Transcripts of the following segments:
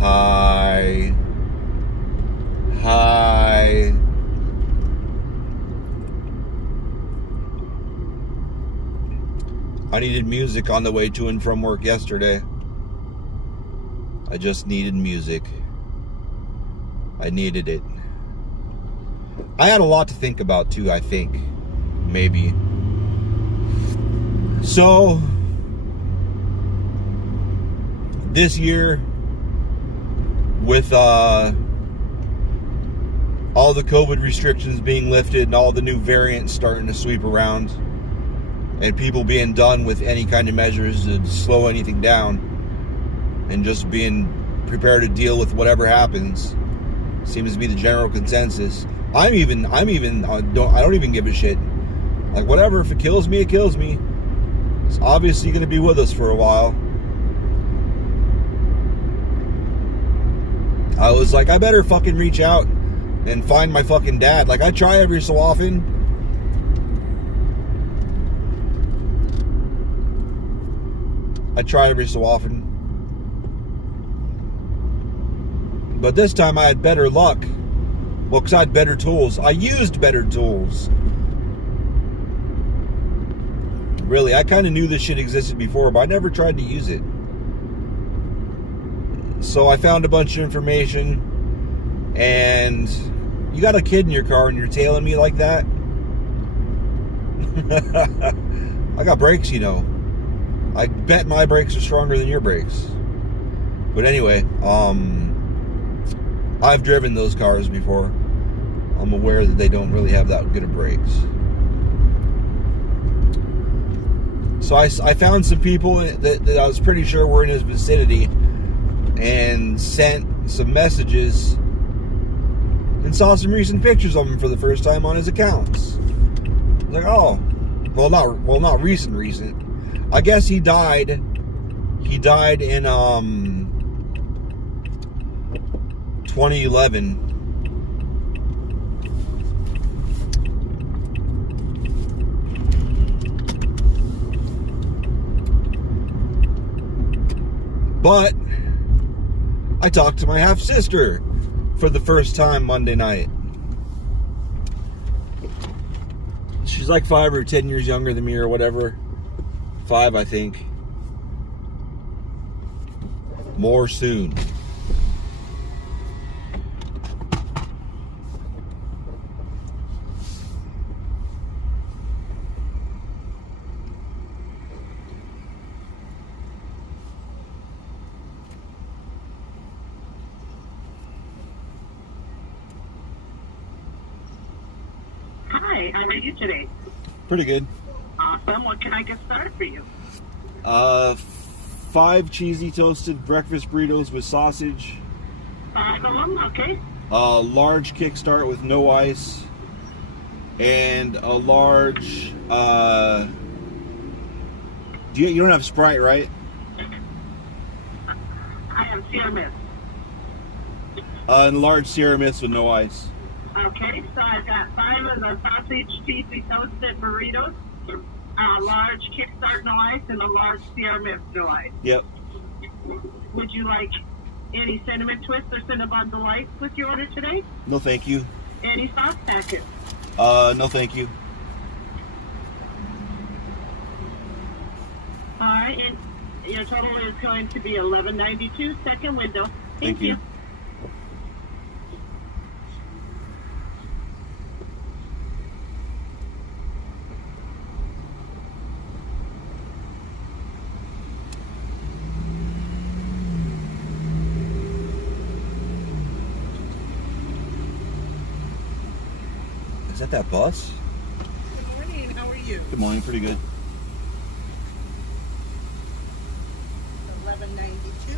Hi. Hi. I needed music on the way to and from work yesterday. I just needed music. I needed it. I had a lot to think about too, I think. Maybe. So, this year, with all the COVID restrictions being lifted and all the new variants starting to sweep around, and people being done with any kind of measures to slow anything down, and just being prepared to deal with whatever happens, seems to be the general consensus. I don't even give a shit. Like, whatever, if it kills me, it kills me. It's obviously going to be with us for a while. I was like, I better fucking reach out and find my fucking dad. Like, I try every so often. But this time I had better luck. Well, because I had better tools. I used better tools. Really, I kind of knew this shit existed before, but I never tried to use it. So I found a bunch of information, and you got a kid in your car and you're tailing me like that? I got brakes, you know. I bet my brakes are stronger than your brakes. But anyway, I've driven those cars before. I'm aware that they don't really have that good of brakes. So I found some people that I was pretty sure were in his vicinity and sent some messages and saw some recent pictures of him for the first time on his accounts. I was like, oh, not recent. I guess he died in 2011. But I talked to my half-sister for the first time Monday night. She's like 5 or 10 years younger than me or whatever. 5, I think. More soon. Hi, how are you today? Pretty good. Awesome. What can I get started for you? 5 cheesy toasted breakfast burritos with sausage. 5 of them, okay. A large kickstart with no ice. And a large, you don't have Sprite, right? I have Sierra Mist. And a large Sierra Mist with no ice. Okay, so I've got 5 of the sausage cheesy toasted burritos, a large kickstart no ice, and a large Sierra Mist no ice. Yep. Would you like any cinnamon twist or Cinnabon Delights with your order today? No, thank you. Any sauce packets? No, thank you. All right, and your total is going to be $11.92. Second window. Thank you. Is that bus? Good morning. How are you? Good morning. Pretty good. $11.92.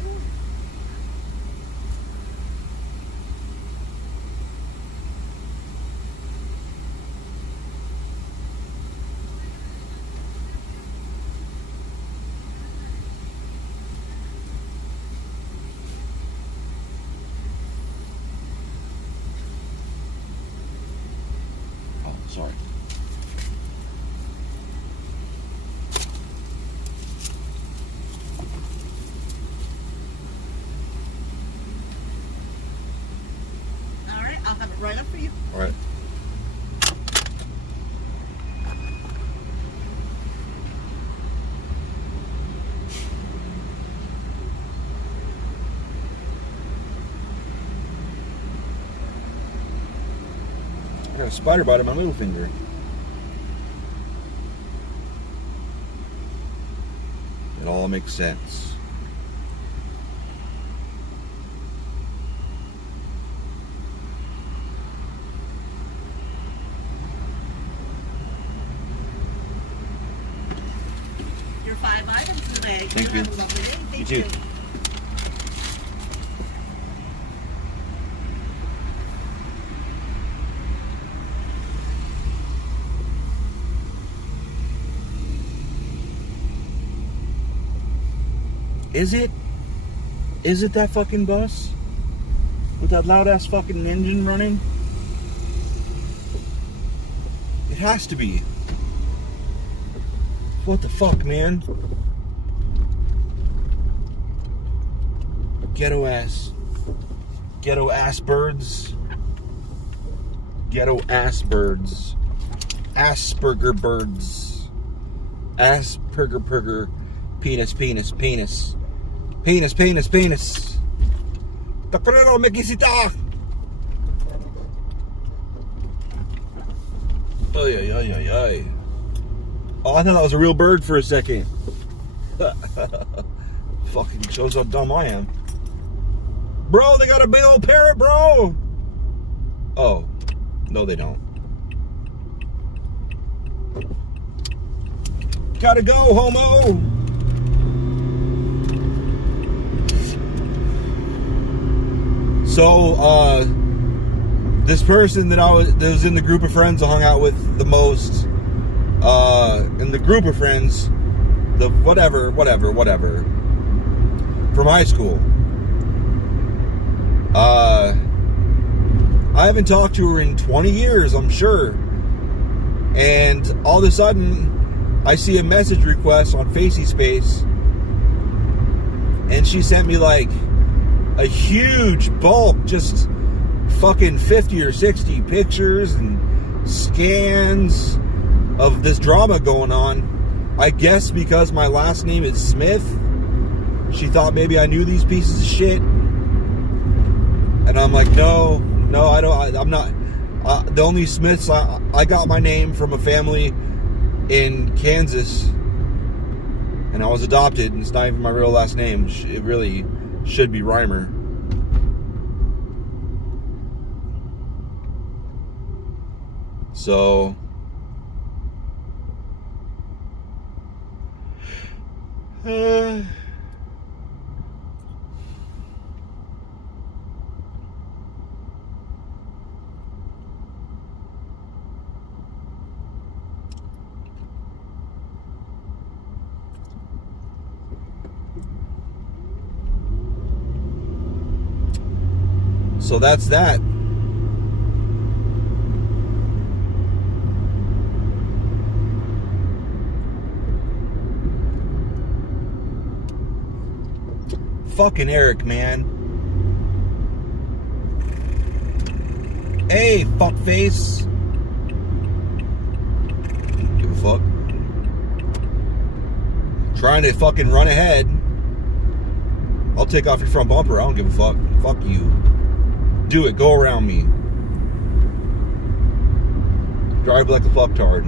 Oh, sorry. I'll have it right up for you. All right. I got a spider bite on my little finger. It all makes sense. Your 5 items in the bag. Thank you. Have a lovely day. Thank You you. too. Is it? Is it that fucking bus? With that loud ass fucking engine running? It has to be. What the fuck, man? Ghetto ass. Ghetto ass birds. Ghetto ass birds. Asperger birds. Asperger. Penis. Penis. Takrero Mekisita! Ay. Oh, I thought that was a real bird for a second. Fucking shows how dumb I am. Bro, they got a big old parrot, bro! Oh. No, they don't. Gotta go, homo! So, this person that was in the group of friends I hung out with the most, in the group of friends, the whatever, from high school. I haven't talked to her in 20 years, I'm sure. And all of a sudden, I see a message request on Facey Space, and she sent me like a huge bulk, just fucking 50 or 60 pictures and scans of this drama going on. I guess because my last name is Smith, she thought maybe I knew these pieces of shit. And I'm like, no, I don't. I'm not. The only Smiths, I got my name from a family in Kansas, and I was adopted, and it's not even my real last name. It really should be Reimer. So So that's that. Fucking Eric, man. Hey, fuckface. Give a fuck. Trying to fucking run ahead. I'll take off your front bumper. I don't give a fuck. Fuck you. Do it. Go around me. Drive like a fucktard.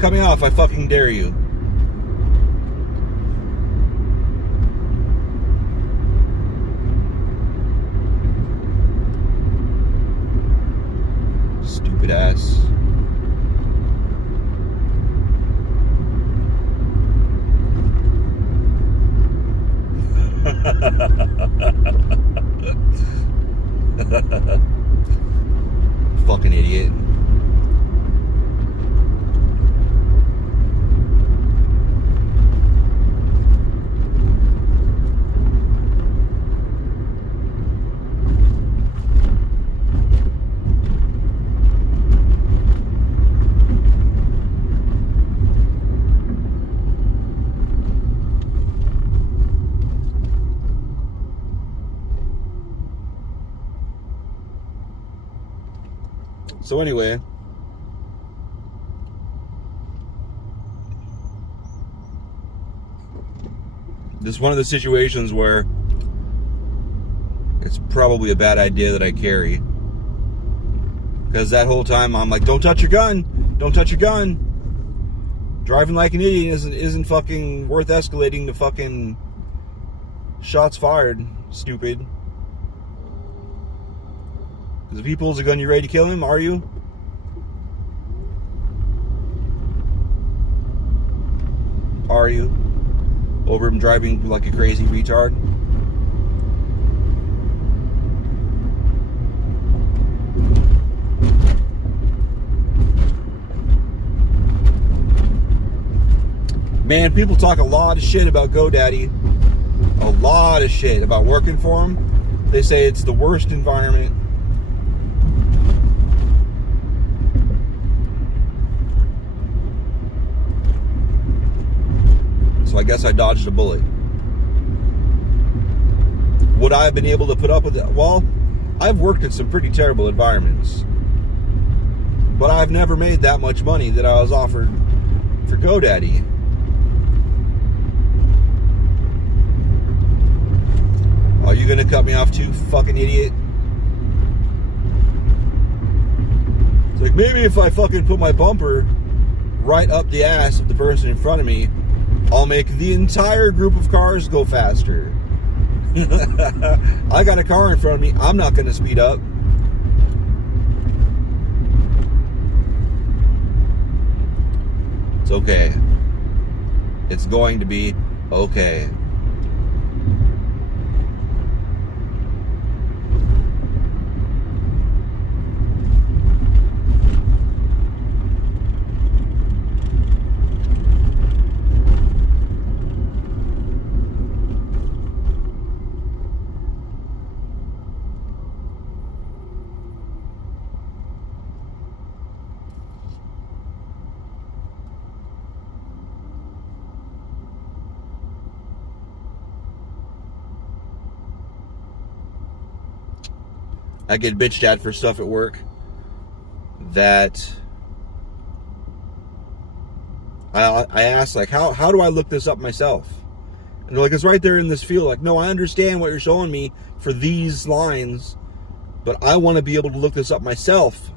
Cut me off. I fucking dare you. Stupid ass. Fucking idiot. So anyway, this is one of the situations where it's probably a bad idea that I carry. Because that whole time I'm like, don't touch your gun. Don't touch your gun. Driving like an idiot isn't fucking worth escalating to fucking shots fired, stupid. Because if he pulls a gun, you ready to kill him? Are you? Are you? Over him driving like a crazy retard? Man, people talk a lot of shit about GoDaddy. A lot of shit about working for them. They say it's the worst environment. So I guess I dodged a bullet. Would I have been able to put up with it? Well, I've worked in some pretty terrible environments. But I've never made that much money that I was offered for GoDaddy. Are you gonna cut me off too, fucking idiot? It's like, maybe if I fucking put my bumper right up the ass of the person in front of me, I'll make the entire group of cars go faster. I got a car in front of me, I'm not gonna speed up. It's okay. It's going to be okay. I get bitched at for stuff at work that I ask, like, how do I look this up myself? And they're like, it's right there in this field. Like, no, I understand what you're showing me for these lines, but I want to be able to look this up myself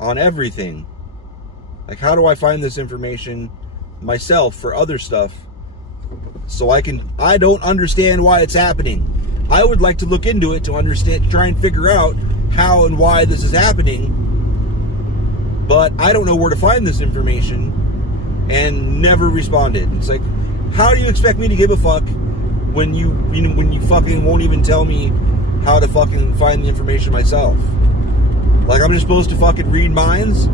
on everything. Like, how do I find this information myself for other stuff so I don't understand why it's happening. I would like to look into it to understand, to try and figure out how and why this is happening, but I don't know where to find this information, and never responded. It's like, how do you expect me to give a fuck when you fucking won't even tell me how to fucking find the information myself? Like, I'm just supposed to fucking read minds?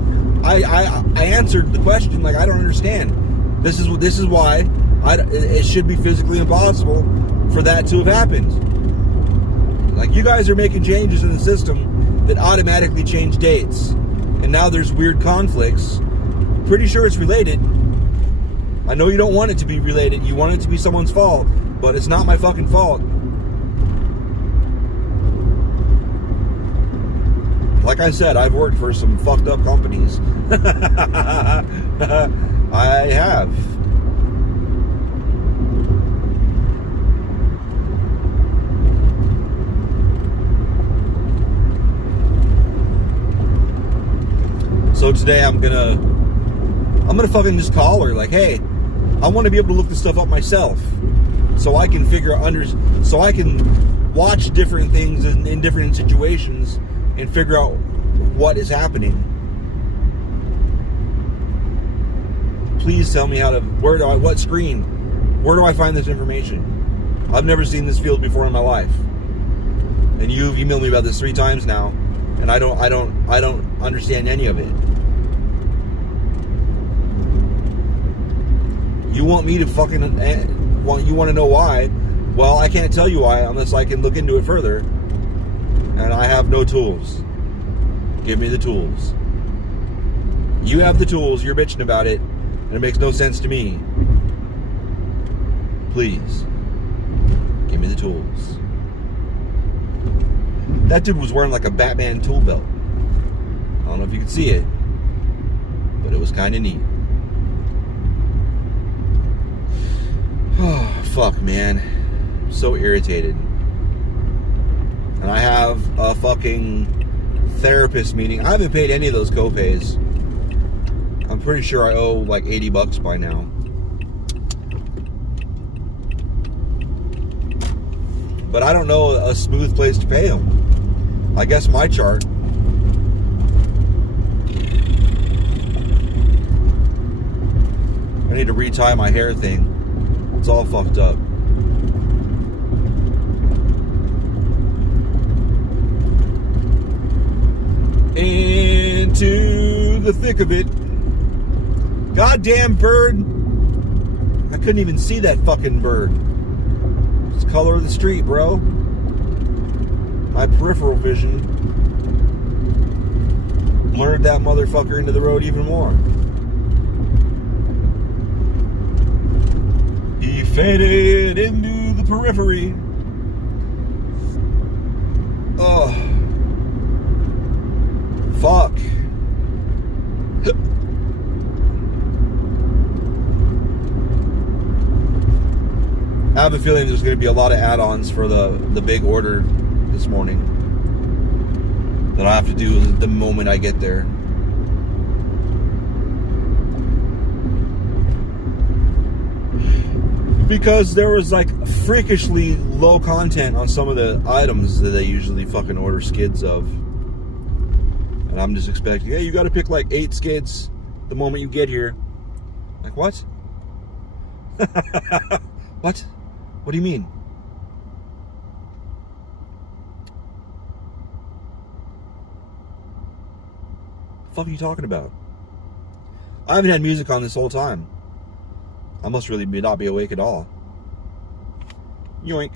I answered the question, like, I don't understand. This is why it should be physically impossible for that to have happened. Like, you guys are making changes in the system that automatically change dates, and now there's weird conflicts. Pretty sure it's related. I know you don't want it to be related. You want it to be someone's fault, but it's not my fucking fault. Like I said, I've worked for some fucked up companies. I have. So today I'm gonna fucking just call her, like, hey, I want to be able to look this stuff up myself, so I can so I can watch different things in different situations and figure out what is happening. Please tell me what screen, where do I find this information? I've never seen this field before in my life, and you've emailed me about this 3 times now, and I don't understand any of it. You want me to fucking you want to know why? Well, I can't tell you why unless I can look into it further, and I have no tools. Give me the tools. You have the tools, you're bitching about it, and it makes no sense to me. Please, give me the tools. That dude was wearing like a Batman tool belt. I don't know if you could see it, but it was kind of neat. Oh, fuck, man. I'm so irritated. And I have a fucking therapist meeting. I haven't paid any of those co-pays. I'm pretty sure I owe like $80 by now. But I don't know a smooth place to pay them. I guess my chart. I need to retie my hair thing. It's all fucked up. Into the thick of it. Goddamn bird. I couldn't even see that fucking bird. It's the color of the street, bro. My peripheral vision blurred that motherfucker into the road even more. He faded into the periphery. Oh. Fuck. I have a feeling there's going to be a lot of add-ons for the big order this morning that I have to do the moment I get there. Because there was like freakishly low content on some of the items that they usually fucking order skids of. And I'm just expecting, hey, you got to pick like 8 skids the moment you get here. Like, what? What? What do you mean? What the fuck are you talking about? I haven't had music on this whole time. I must really not be awake at all. Yoink.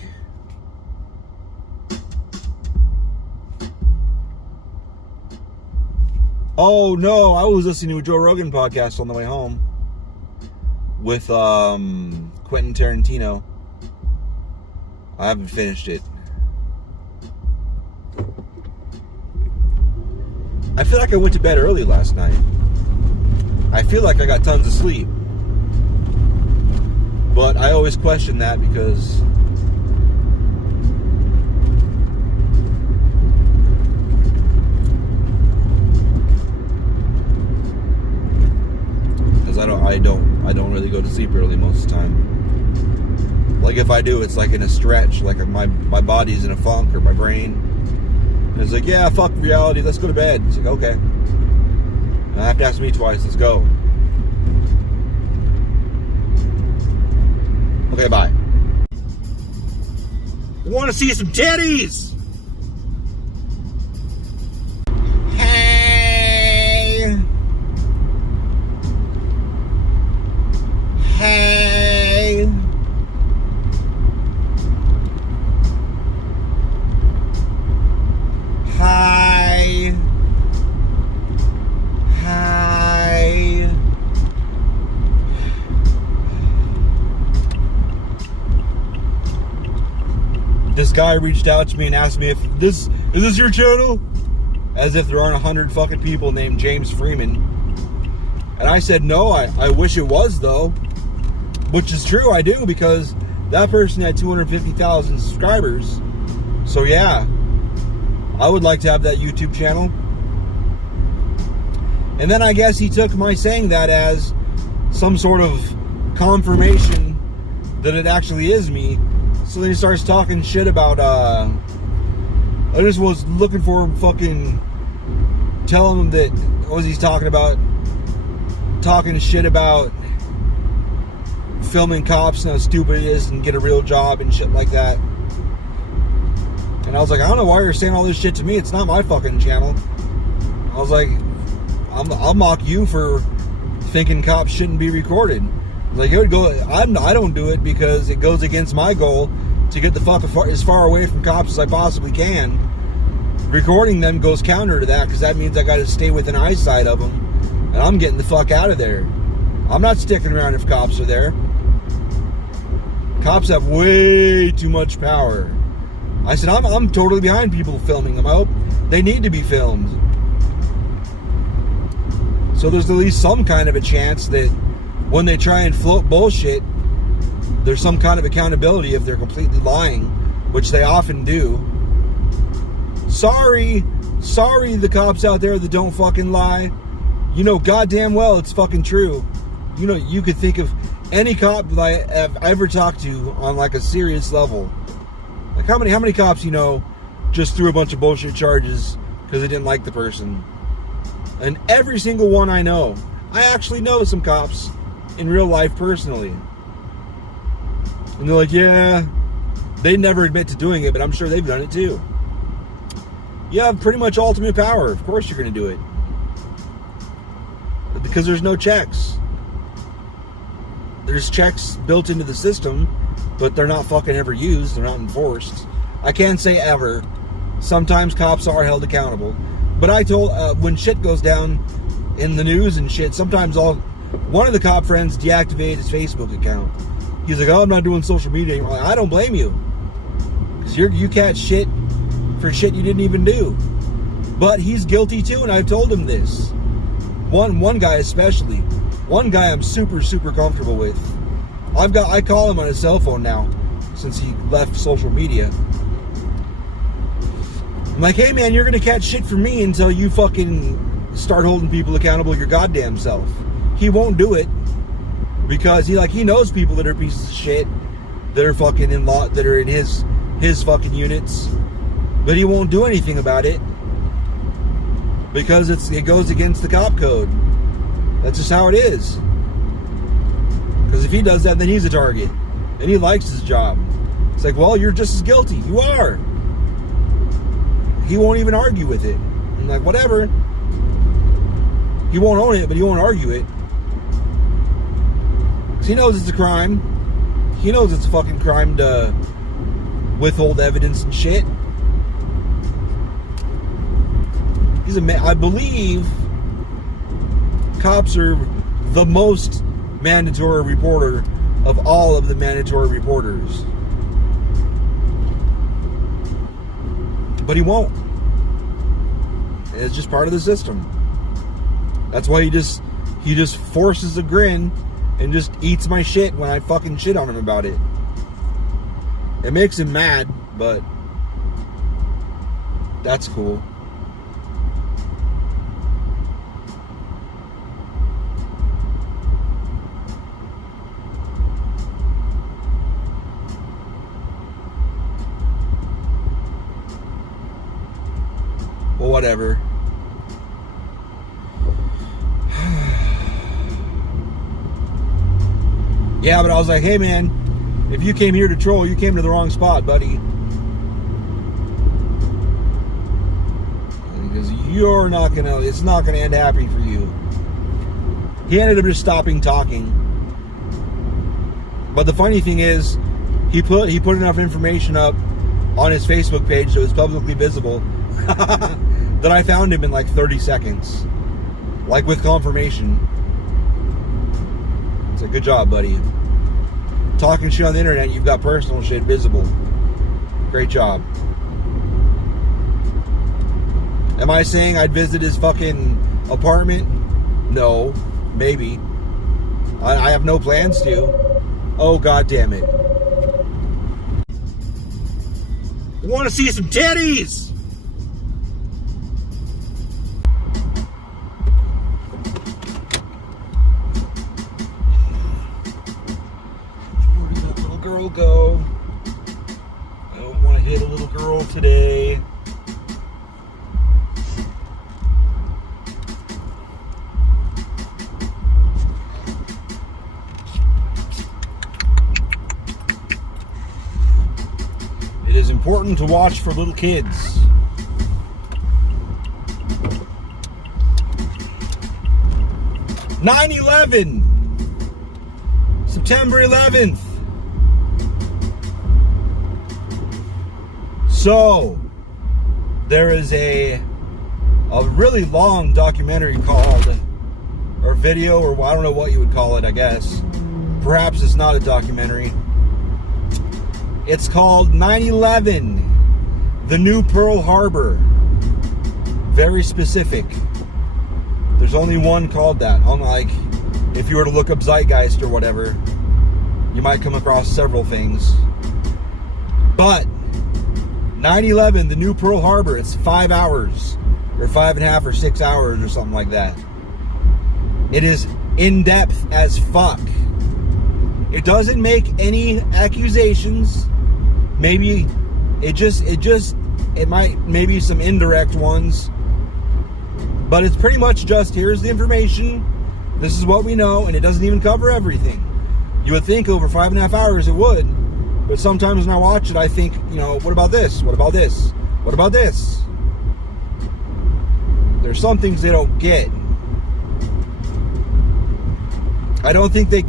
Oh no, I was listening to a Joe Rogan podcast on the way home with Quentin Tarantino. I haven't finished it. I feel like I went to bed early last night. I feel like I got tons of sleep. But I always question that because I don't really go to sleep early most of the time. Like if I do, it's like in a stretch, like my body's in a funk or my brain. And it's like, yeah, fuck reality, let's go to bed. It's like, okay. And I have to ask me twice, let's go. Okay, bye. I want to see some titties! Hey! Hey! Hi! Hi! This guy reached out to me and asked me if is this your channel? As if there aren't 100 fucking people named James Freeman. And I said, no, I wish it was though. Which is true, I do, because that person had 250,000 subscribers. So yeah, I would like to have that YouTube channel. And then I guess he took my saying that as some sort of confirmation that it actually is me. So then he starts talking shit about, I just was looking for him fucking telling him that, what was he talking about? Talking shit about filming cops and how stupid it is and get a real job and shit like that. And I was like, I don't know why you're saying all this shit to me. It's not my fucking channel. I was like, I'll mock you for thinking cops shouldn't be recorded. Like, it would go. I don't do it because it goes against my goal to get the fuck as far away from cops as I possibly can. Recording them goes counter to that because that means I got to stay within eyesight of them, and I'm getting the fuck out of there. I'm not sticking around if cops are there. Cops have way too much power. I said I'm totally behind people filming them. I hope they need to be filmed. So there's at least some kind of a chance that when they try and float bullshit, there's some kind of accountability if they're completely lying, which they often do. Sorry, the cops out there that don't fucking lie. You know goddamn well it's fucking true. You know, you could think of any cop that I have ever talked to on like a serious level. Like how many cops you know just threw a bunch of bullshit charges because they didn't like the person? And every single one I know. I actually know some cops in real life personally. And they're like, yeah, they never admit to doing it, but I'm sure they've done it too. You have pretty much ultimate power. Of course you're going to do it. Because there's no checks. There's checks built into the system, but they're not fucking ever used. They're not enforced. I can't say ever. Sometimes cops are held accountable. But I told, when shit goes down in the news and shit, sometimes one of the cop friends deactivated his Facebook account. He's like, oh, I'm not doing social media anymore. I don't blame you. Because you catch shit for shit you didn't even do. But he's guilty too, and I've told him this. One guy especially. One guy I'm super, super comfortable with. I call him on his cell phone now, since he left social media. I'm like, hey man, you're gonna catch shit from me until you fucking start holding people accountable your goddamn self. He won't do it because he knows people that are pieces of shit that are fucking that are in his fucking units, but he won't do anything about it because it goes against the cop code. That's just how it is. Because if he does that, then he's a target, and he likes his job. It's like, well, you're just as guilty. You are. He won't even argue with it. I'm like, whatever. He won't own it, but he won't argue it. He knows it's a crime. He knows it's a fucking crime to withhold evidence and shit. I believe cops are the most mandatory reporter of all of the mandatory reporters. But he won't. It's just part of the system. That's why he just forces a grin and just eats my shit when I fucking shit on him about it. It makes him mad, but that's cool. Well, whatever. Yeah, but I was like, hey man, if you came here to troll, you came to the wrong spot, buddy. Because it's not gonna end happy for you. He ended up just stopping talking. But the funny thing is, he put enough information up on his Facebook page so it's publicly visible that I found him in like 30 seconds. Like with confirmation. It's a good job, buddy. Talking shit on the internet, you've got personal shit visible. Great job. Am I saying I'd visit his fucking apartment? No. Maybe. I have no plans to. Oh, god damn it. I want to see some titties! Where did that little girl go? I don't want to hit a little girl today. It is important to watch for little kids. (9/11) September 11th. So there is a really long documentary called, or video, or I don't know what you would call it, I guess. Perhaps it's not a documentary. It's called 9/11, the new Pearl Harbor. Very specific. There's only one called that. Unlike if you were to look up Zeitgeist or whatever, you might come across several things. But 9/11, the new Pearl Harbor, it's 5 hours or 5.5 or 6 hours or something like that. It is in depth as fuck. It doesn't make any accusations. Maybe it might maybe some indirect ones. But it's pretty much just, here's the information, this is what we know, and it doesn't even cover everything. You would think over 5.5 hours it would, but sometimes when I watch it, I think, what about this? What about this? What about this? There's some things they don't get. I don't think they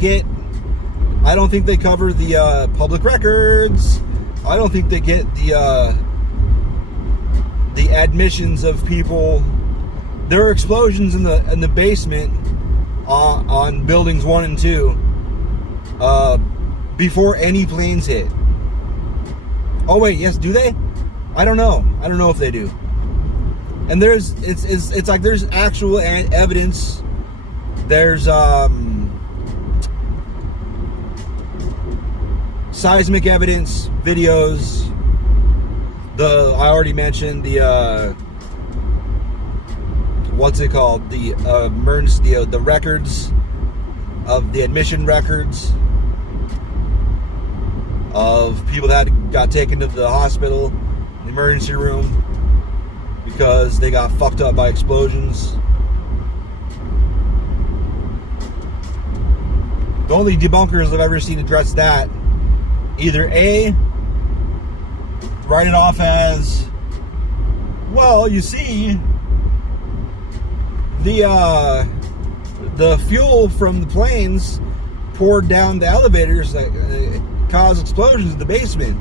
cover the public records. I don't think they get the admissions of people. There were explosions in the basement on buildings 1 and 2 before any planes hit. Oh wait, yes, do they? I don't know. I don't know if they do. And it's like there's actual evidence. There's seismic evidence, videos. I already mentioned the what's it called? The emergency, the records of the admission records of people that got taken to the hospital, the emergency room, because they got fucked up by explosions. The only debunkers I've ever seen address that, either A, write it off as, well, you see, the fuel from the planes poured down the elevators that caused explosions in the basement.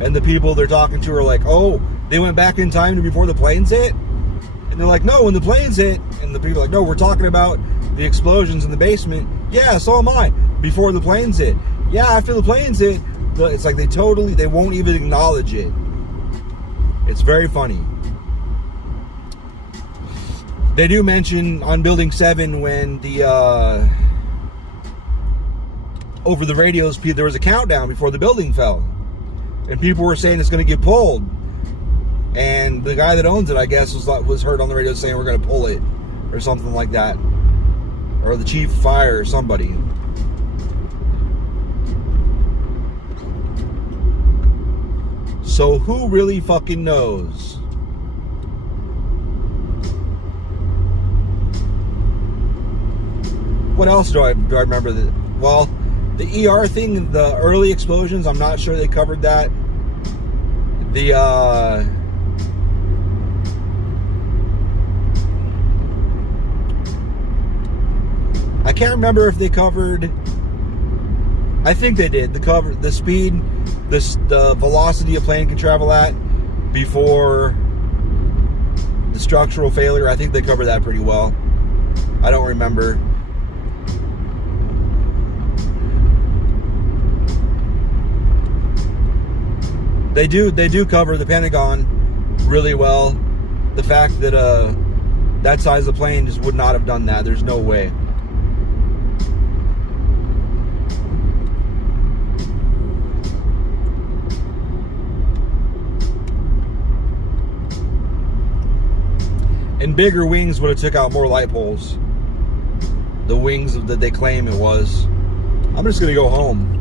And the people they're talking to are like, oh, they went back in time to before the planes hit? And they're like, no, when the planes hit. And the people are like, no, we're talking about the explosions in the basement. Yeah, so am I. Before the planes hit. Yeah, after the planes hit. It's like they won't even acknowledge it. It's very funny. They do mention on Building 7 when over the radios, there was a countdown before the building fell. And people were saying it's going to get pulled. And the guy that owns it, I guess, was heard on the radio saying we're going to pull it. Or something like that. Or the chief of fire or somebody. So who really fucking knows? What else do I remember? Well, the ER thing, the early explosions, I'm not sure they covered that. I can't remember if they covered. I think they did. The speed, the velocity a plane can travel at before the structural failure. I think they covered that pretty well. I don't remember. They do cover the Pentagon really well. The fact that that size of plane just would not have done that. There's no way. And bigger wings would have took out more light poles. The wings that they claim it was. I'm just gonna go home.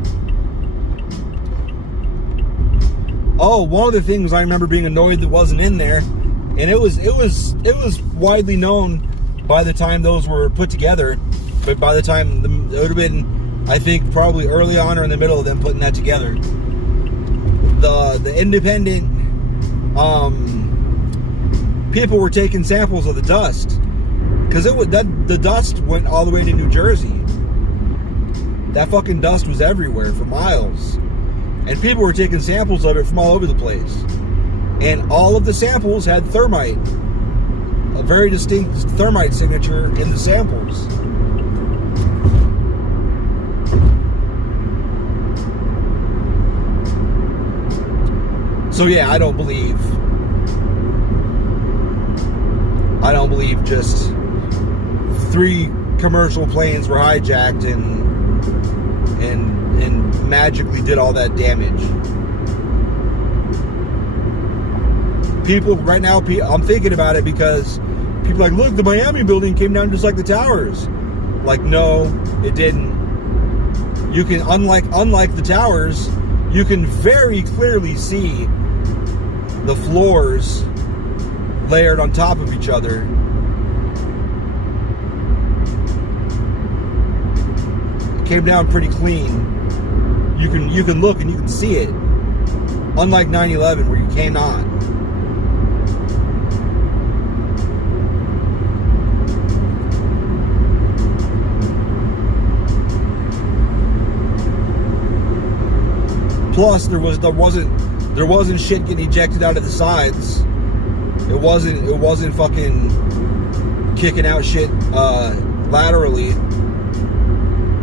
Oh, one of the things I remember being annoyed that wasn't in there, and it was widely known by the time those were put together, but by the time it would have been, I think, probably early on or in the middle of them putting that together. The independent people were taking samples of the dust because the dust went all the way to New Jersey. That fucking dust was everywhere for miles. And people were taking samples of it from all over the place. And all of the samples had thermite. A very distinct thermite signature in the samples. So yeah, I don't believe just 3 commercial planes were hijacked and magically did all that damage. People right now, I'm thinking about it because people are like, look, the Miami building came down just like the towers. Like, no, it didn't. You can, unlike the towers, you can very clearly see the floors layered on top of each other. It came down pretty clean. You can look and you can see it. Unlike 9/11 where you cannot. Plus, there wasn't shit getting ejected out of the sides. It wasn't fucking kicking out shit laterally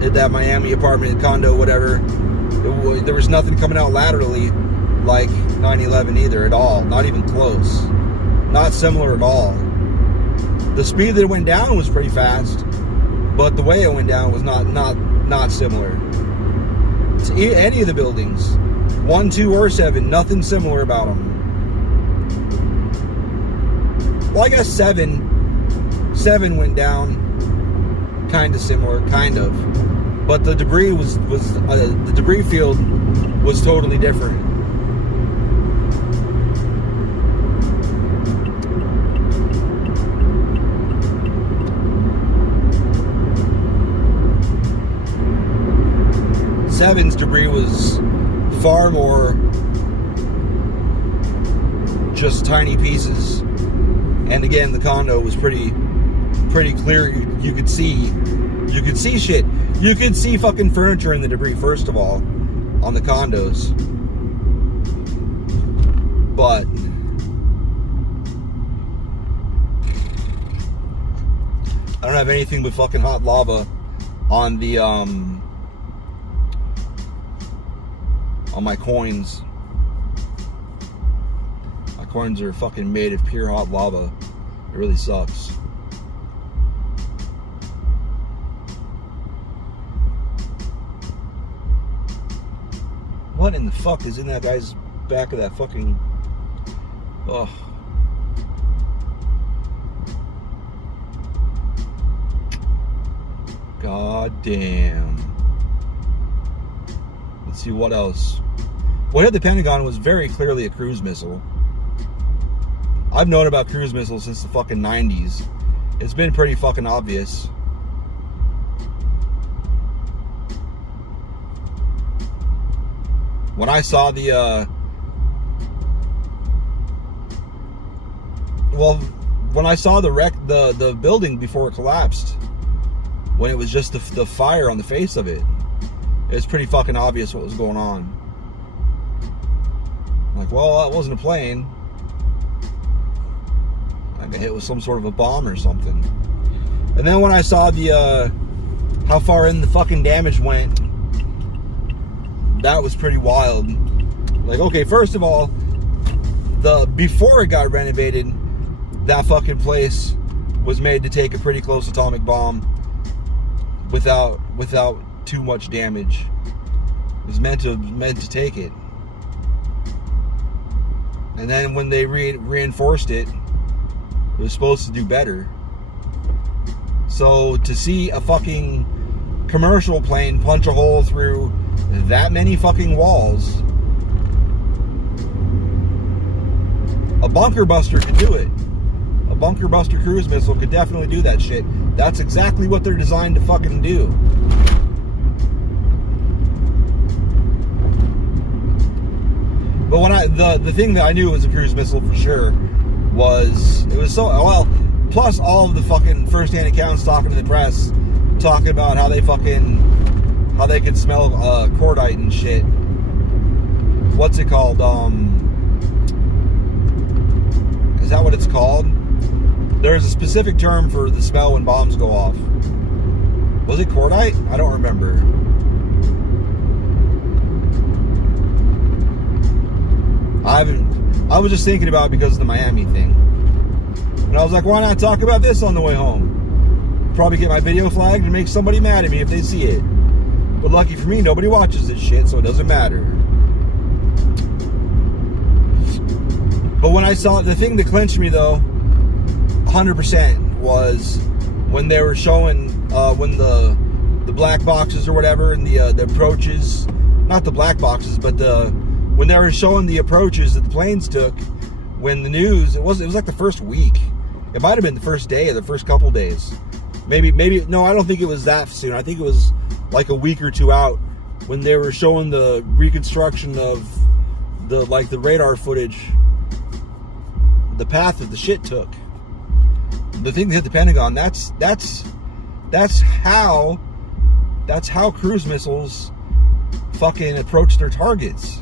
in that Miami apartment, condo, whatever. There was nothing coming out laterally like 9/11 either at all. Not even close. Not similar at all. The speed that it went down was pretty fast, but the way it went down was not similar to any of the buildings. 1, 2, or 7, nothing similar about them. Well, I guess 7 went down kind of similar, kind of, but the debris the debris field was totally different. Seven's debris was far more just tiny pieces, and again the condo was pretty clear. You could see shit. You could see fucking furniture in the debris first of all on the condos, but I don't have anything but fucking hot lava on the on my coins. My coins are fucking made of pure hot lava. It really sucks. What in the fuck is in that guy's back of that fucking... Oh. God damn. Let's see what else. What hit the Pentagon was very clearly a cruise missile. I've known about cruise missiles since the fucking 90s. It's been pretty fucking obvious. When I saw the when I saw the wreck, the building before it collapsed, when it was just the fire on the face of it, it's pretty fucking obvious what was going on. Like, well, that wasn't a plane. I got hit with some sort of a bomb or something. And then when I saw the how far in the fucking damage went, that was pretty wild. Like, okay, first of all, before it got renovated, that fucking place was made to take a pretty close atomic bomb without too much damage. It was meant to take it. And then when they reinforced it, it was supposed to do better. So to see a fucking commercial plane punch a hole through that many fucking walls, a bunker buster could do it. A bunker buster cruise missile could definitely do that shit. That's exactly what they're designed to fucking do. But when the thing that I knew was a cruise missile for sure was, it was so, well, plus all of the fucking first-hand accounts talking to the press, talking about how they could smell cordite and shit. What's it called? Is that what it's called? There's a specific term for the smell when bombs go off. Was it cordite? I don't remember. I was just thinking about it because of the Miami thing. And I was like, why not talk about this on the way home? probably get my video flagged and make somebody mad at me if they see it. But lucky for me, nobody watches this shit, so it doesn't matter. But when I saw the thing that clinched me though, 100% was when they were showing when the black boxes or whatever and the approaches, not the black boxes, but when they were showing the approaches that the planes took. When the news, it was like the first week. It might have been the first day or the first couple days. Maybe no, I don't think it was that soon. I think it was like a week or two out when they were showing the reconstruction of the radar footage, the path that the shit took. The thing that hit the Pentagon, that's how cruise missiles fucking approach their targets.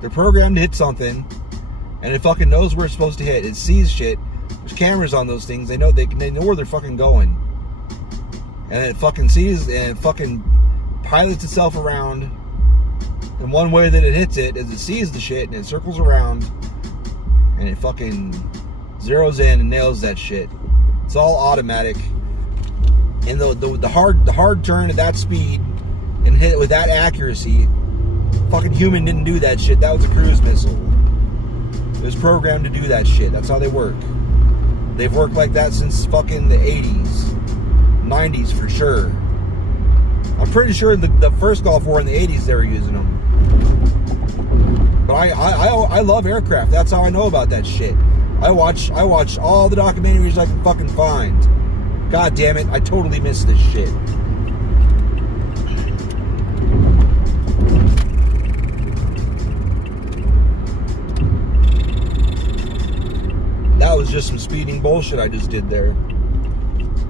They're programmed to hit something, and it fucking knows where it's supposed to hit. It sees shit. There's cameras on those things. They know where they're fucking going, and it fucking sees and it fucking pilots itself around. And one way that it hits it is it sees the shit and it circles around, and it fucking zeroes in and nails that shit. It's all automatic, and the hard turn at that speed and hit it with that accuracy. Fucking human didn't do that shit. That was a cruise missile. It was programmed to do that shit. That's how they work. They've worked like that since fucking the 80s. 90s for sure. I'm pretty sure the first Gulf War in the 80s they were using them. But I love aircraft. That's how I know about that shit. I watch all the documentaries I can fucking find. God damn it, I totally missed this shit. That was just some speeding bullshit I just did there.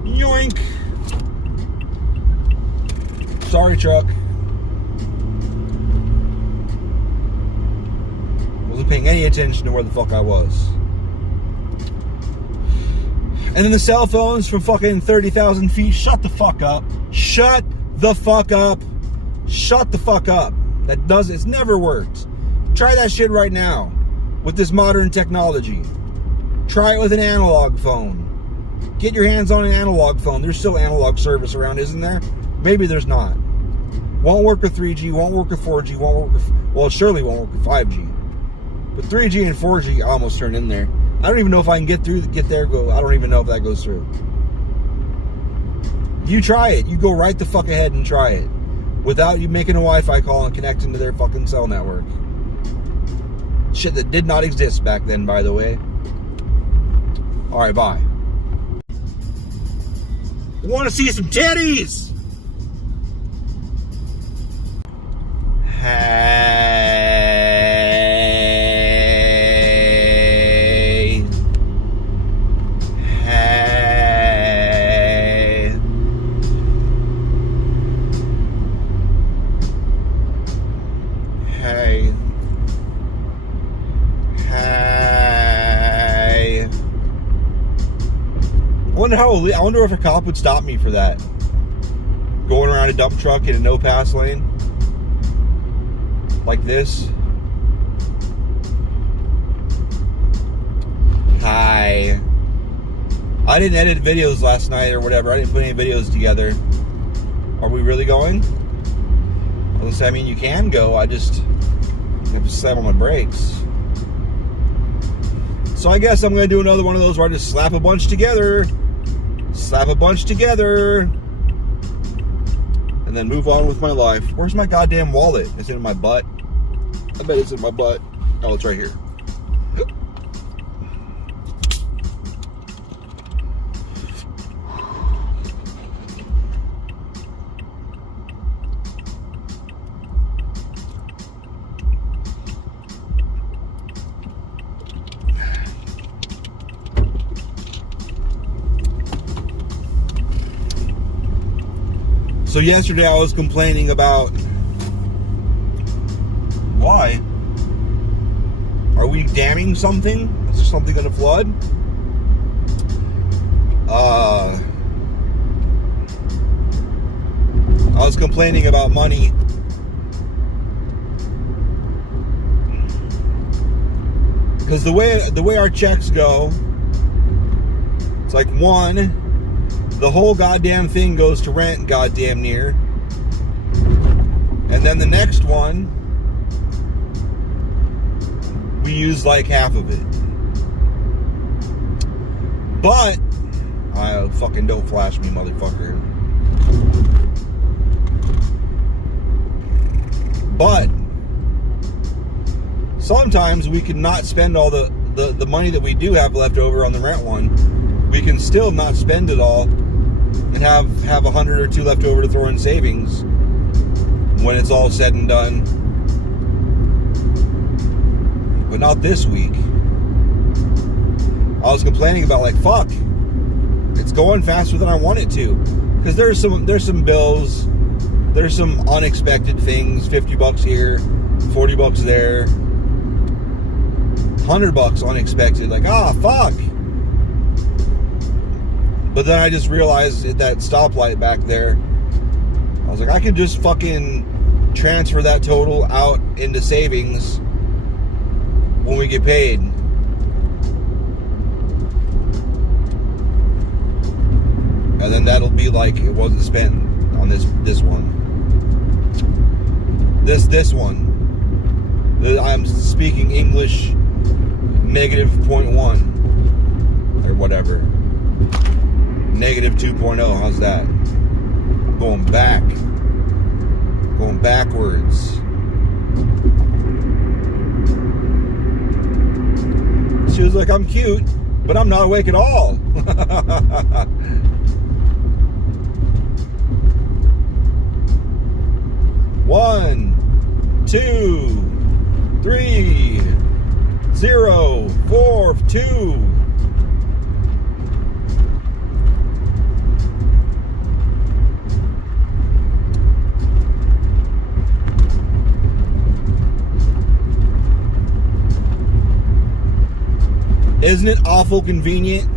Yoink! Sorry, truck. Wasn't paying any attention to where the fuck I was. And then the cell phones from fucking 30,000 feet. Shut the fuck up. Shut the fuck up. Shut the fuck up. It's never worked. Try that shit right now with this modern technology. Try it with an analog phone. Get your hands on an analog phone. There's still analog service around, isn't there? Maybe there's not. Won't work with 3G, won't work with 4G, won't work with... Well, it surely won't work with 5G. But 3G and 4G I almost turned in there. I don't even know if I can get there. I don't even know if that goes through. You try it. You go right the fuck ahead and try it. Without you making a Wi-Fi call and connecting to their fucking cell network. Shit that did not exist back then, by the way. Alright, bye. Want to see some titties? Hey. Hey. Hey. Hey. I wonder if a cop would stop me for that. Going around a dump truck in a no-pass lane. Like this. Hi. I didn't edit videos last night or whatever. I didn't put any videos together. Are we really going? Unless, I mean, you can go. I just have to slam on my brakes. So I guess I'm going to do another one of those where I just slap a bunch together. Slap a bunch together. And then move on with my life. Where's my goddamn wallet? Is it in my butt? I bet it's in my butt. Oh, it's right here. So yesterday I was complaining about why? Are we damming something? Is there something going to flood? I was complaining about money. Because the way our checks go, it's like one The whole goddamn thing goes to rent, goddamn near. And then the next one, we use like half of it. But, fucking don't flash me, motherfucker. But, sometimes we can not spend all the money that we do have left over on the rent one. We can still not spend it all and have $100 or $2 left over to throw in savings when it's all said and done. But not this week. I was complaining about, like, fuck, it's going faster than I want it to. Because there's some bills, there's some unexpected things, $50 here, $40 there, $100 unexpected, like, fuck. But then I just realized at that stoplight back there, I was like, I could just fucking transfer that total out into savings when we get paid. And then that'll be like it wasn't spent on this one. This one. I'm speaking English -0.1 or whatever. -2.0. How's that? Going back. Going backwards. She was like, I'm cute, but I'm not awake at all. One, 2, 3, 0, 4, 2. Isn't it awful convenient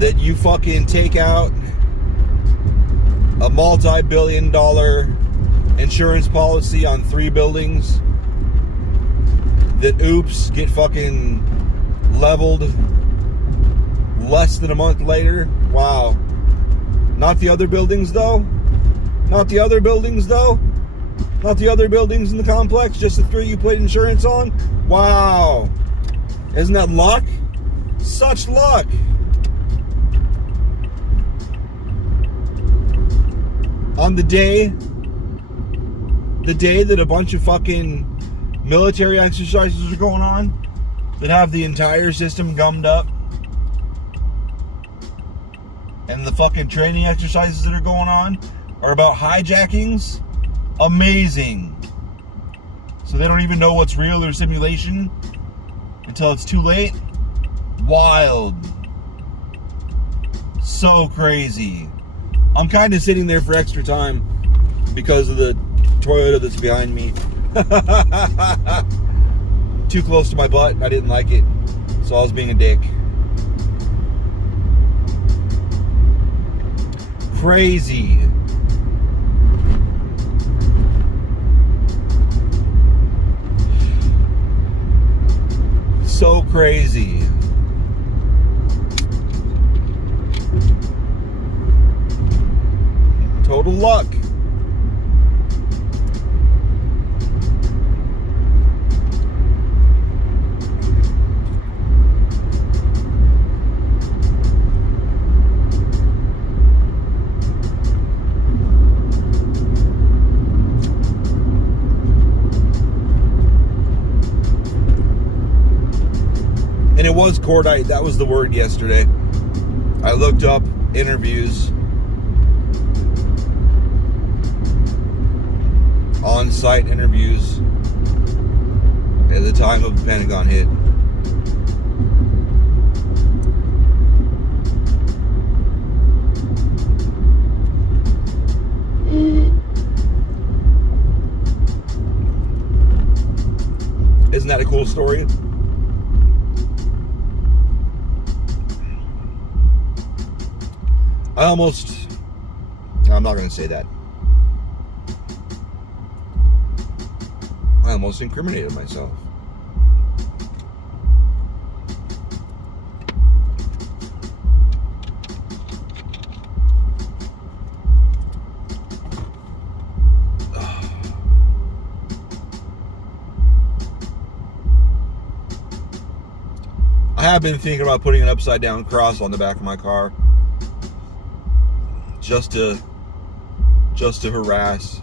that you fucking take out a multi-billion-dollar insurance policy on 3 buildings that, oops, get fucking leveled less than a month later? Wow. Not the other buildings, though? Not the other buildings, though? Not the other buildings in the complex? Just the 3 you put insurance on? Wow. Isn't that luck? Such luck. On the day that a bunch of fucking military exercises are going on, that have the entire system gummed up, and the fucking training exercises that are going on are about hijackings, amazing. So they don't even know what's real or simulation until it's too late. Wild. So crazy. I'm kind of sitting there for extra time because of the Toyota that's behind me. Too close to my butt. I didn't like it, so I was being a dick. Crazy. So crazy. Total luck. And it was cordite. That was the word yesterday. I looked up interviews, on-site interviews at the time of the Pentagon hit. Isn't that a cool story? I'm not going to say that. I almost incriminated myself. have been thinking about putting an upside down cross on the back of my car. Just to harass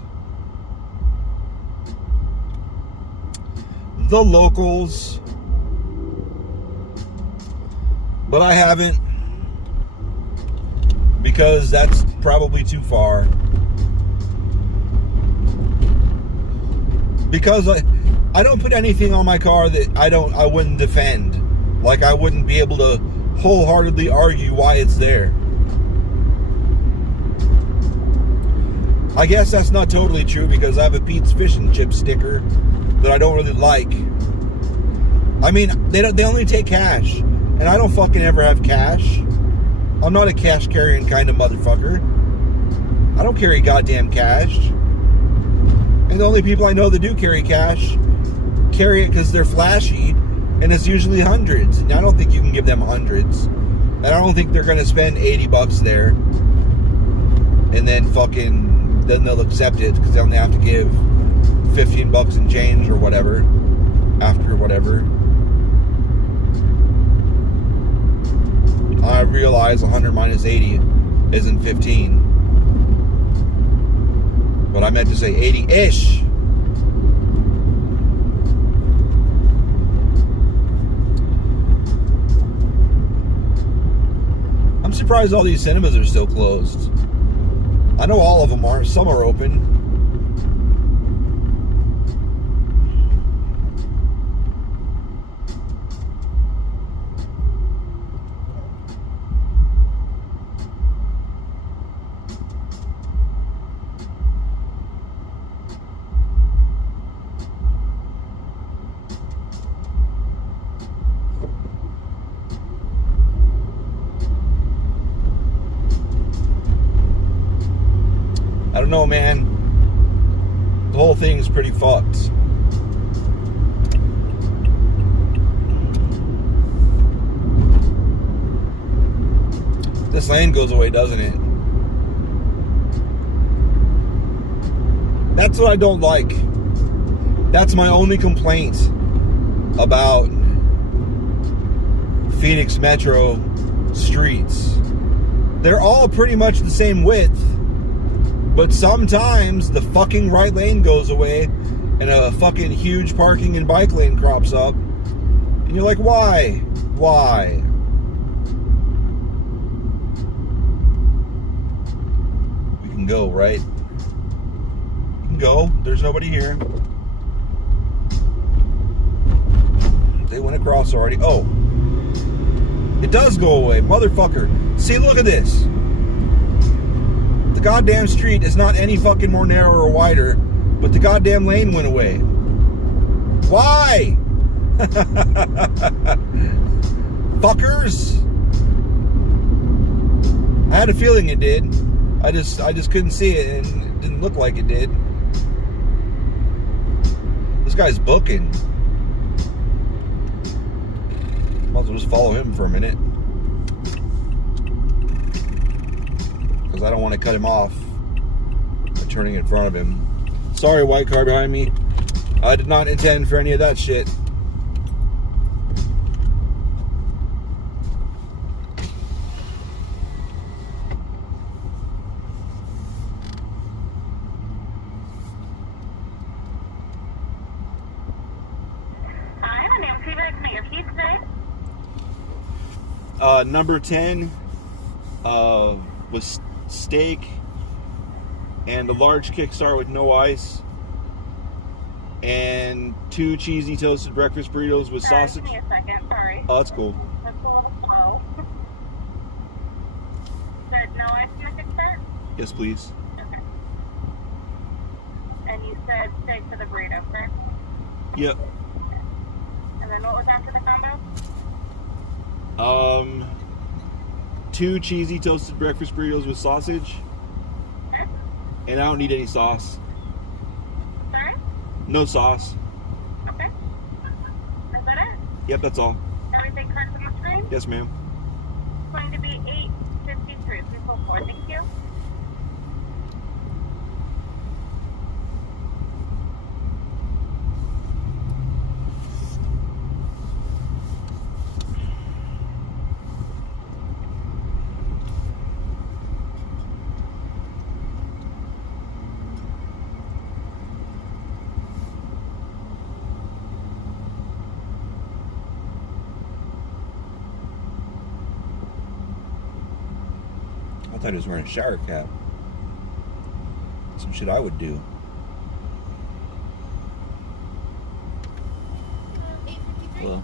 the locals. But I haven't, because that's probably too far. Because I don't put anything on my car that I wouldn't defend. Like, I wouldn't be able to wholeheartedly argue why it's there. I guess that's not totally true, because I have a Pete's Fish and Chip sticker that I don't really like. I mean, they only take cash, and I don't fucking ever have cash. I'm not a cash carrying kind of motherfucker. I don't carry goddamn cash. And the only people I know that do carry cash carry it because they're flashy, and it's usually hundreds. And I don't think you can give them hundreds. And I don't think they're going to spend $80 there. And then then they'll accept it, because they only have to give $15 in change or whatever after whatever. I realize 100 minus 80 isn't 15. But I meant to say 80-ish. I'm surprised all these cinemas are still closed. I know all of them are. Some are open. I don't know, man. The whole thing is pretty fucked. This lane goes away, doesn't it? That's what I don't like. That's my only complaint about Phoenix Metro streets. They're all pretty much the same width. But sometimes the fucking right lane goes away and a fucking huge parking and bike lane crops up. And you're like, why? Why? We can go, right? We can go. There's nobody here. They went across already. Oh. It does go away. Motherfucker. See, look at this. The goddamn street is not any fucking more narrow or wider, but the goddamn lane went away. Why? Fuckers. I had a feeling it did. I just couldn't see it, and it didn't look like it did. This guy's booking. Might as well just follow him for a minute. Because I don't want to cut him off by turning in front of him. Sorry, white car behind me. I did not intend for any of that shit. Hi, my name's Eva. Can I get your keys today? Number 10 was steak and a large kickstart with no ice and 2 cheesy toasted breakfast burritos with sausage. Give me a second. Sorry. Oh, that's cool. That's a little slow. Said no ice in the kickstart? Yes, please. Okay. And you said steak for the burrito, correct? Yep. And then what was after the combo? 2 cheesy toasted breakfast burritos with sausage. Okay. And I don't need any sauce. Sorry? No sauce. Okay. Is that it? Yep, that's all. Everything correct on the screen? Yes, ma'am. It's going to be 8:53. Please hold forward. Thank you. thought he was wearing a shower cap. Some shit I would do. 853. Hello.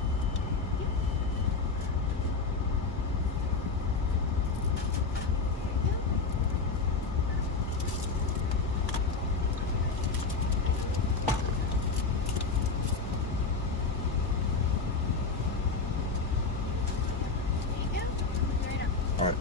There you go. Right up. All right.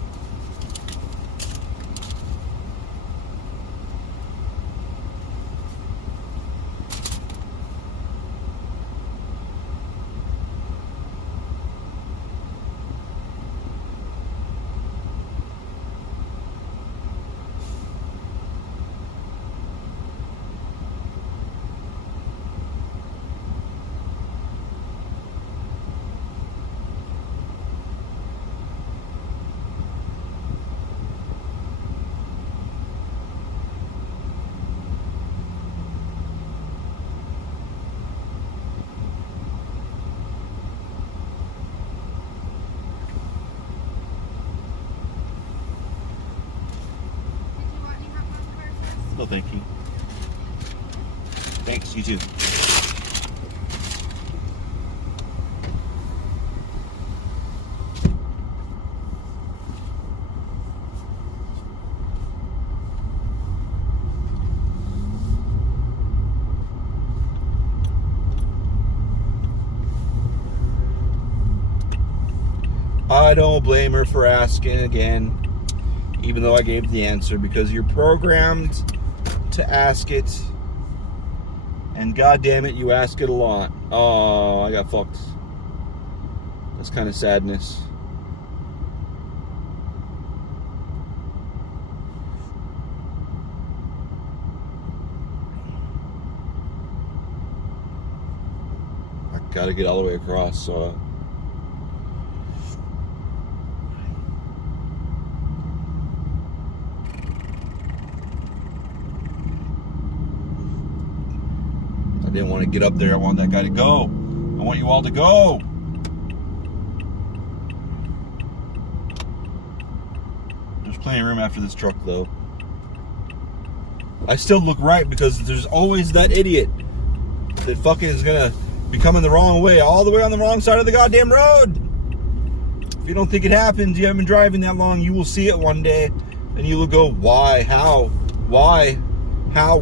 Did you want any hot popcorn? No, thank you. Thanks. You too. I don't blame her for asking again, even though I gave the answer, because you're programmed to ask it, and god damn it, you ask it a lot. Oh, I got fucked. That's kind of sadness. I gotta get all the way across, so I didn't want to get up there. I want that guy to go. I want you all to go. There's plenty of room after this truck, though. I still look right because there's always that idiot that fucking is gonna be coming the wrong way, all the way on the wrong side of the goddamn road. If you don't think it happens, you haven't been driving that long, you will see it one day, and you will go, why, how, why, how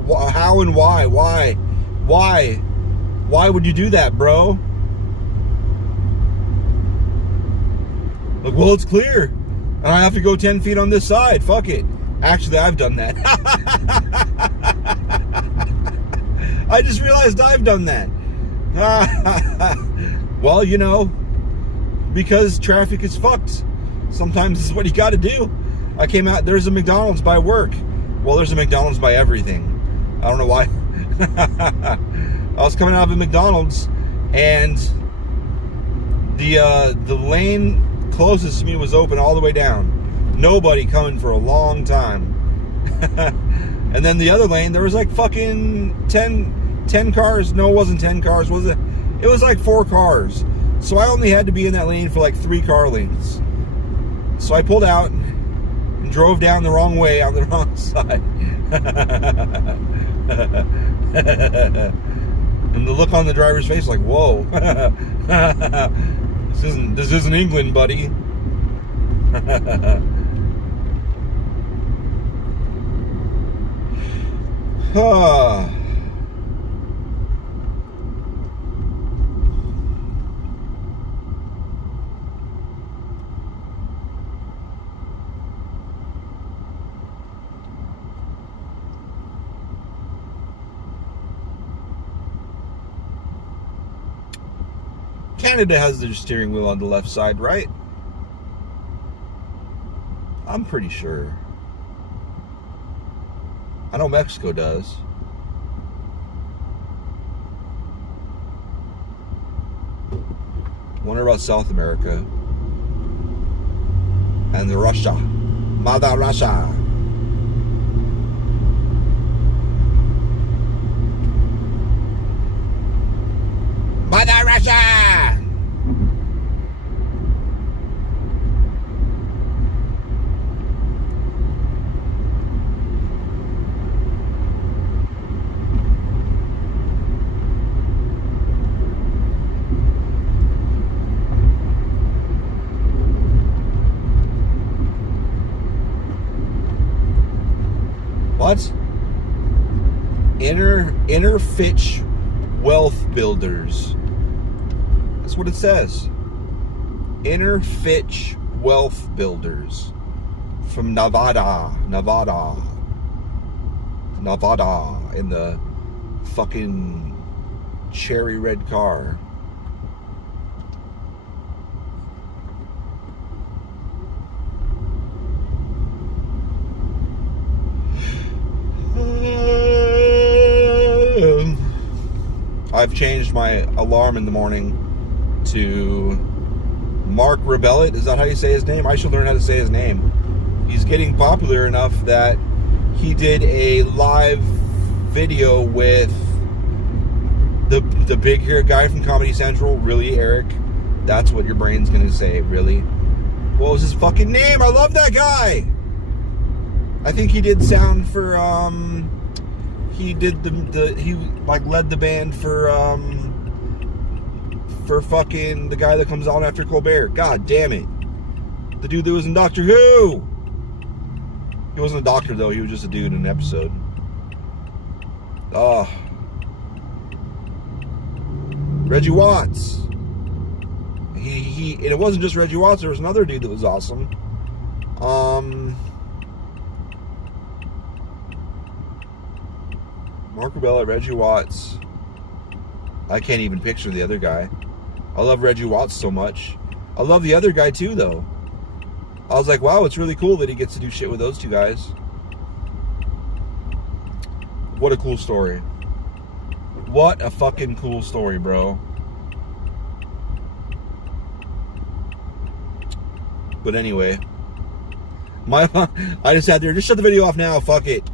and why, why? Why would you do that, bro? Like, well, it's clear. And I have to go 10 feet on this side. Fuck it. Actually, I've done that. I just realized I've done that. Well, you know, because traffic is fucked. Sometimes this is what you got to do. I came out, there's a McDonald's by work. Well, there's a McDonald's by everything. I don't know why. I was coming out of a McDonald's, and the lane closest to me was open all the way down. Nobody coming for a long time. And then the other lane, there was like fucking 10 cars. No, it wasn't 10 cars, was it? It was like 4 cars. So I only had to be in that lane for like 3 car lengths. So I pulled out and drove down the wrong way on the wrong side. And the look on the driver's face, like, whoa. This isn't England, buddy. Canada has their steering wheel on the left side, right? I'm pretty sure. I know Mexico does. Wonder about South America. And Russia. Mother Russia. Mother Russia! Inner Fitch Wealth Builders. That's what it says. Inner Fitch Wealth Builders from Nevada, in the fucking cherry red car. I've changed my alarm in the morning to Mark Rebellet. Is that how you say his name? I should learn how to say his name. He's getting popular enough that he did a live video with the big hair guy from Comedy Central. Really, Eric? That's what your brain's gonna say, really? What was his fucking name? I love that guy! I think he did sound for, he did he like led the band for fucking the guy that comes on after Colbert. God damn it. The dude that was in Doctor Who! He wasn't a doctor though, he was just a dude in an episode. Reggie Watts. And it wasn't just Reggie Watts, there was another dude that was awesome. Mark Rebellet, Reggie Watts. I can't even picture the other guy. I love Reggie Watts so much. I love the other guy too, though. I was like, wow, it's really cool that he gets to do shit with those two guys. What a cool story. What a fucking cool story, bro. But anyway, I just sat there, just shut the video off now, fuck it.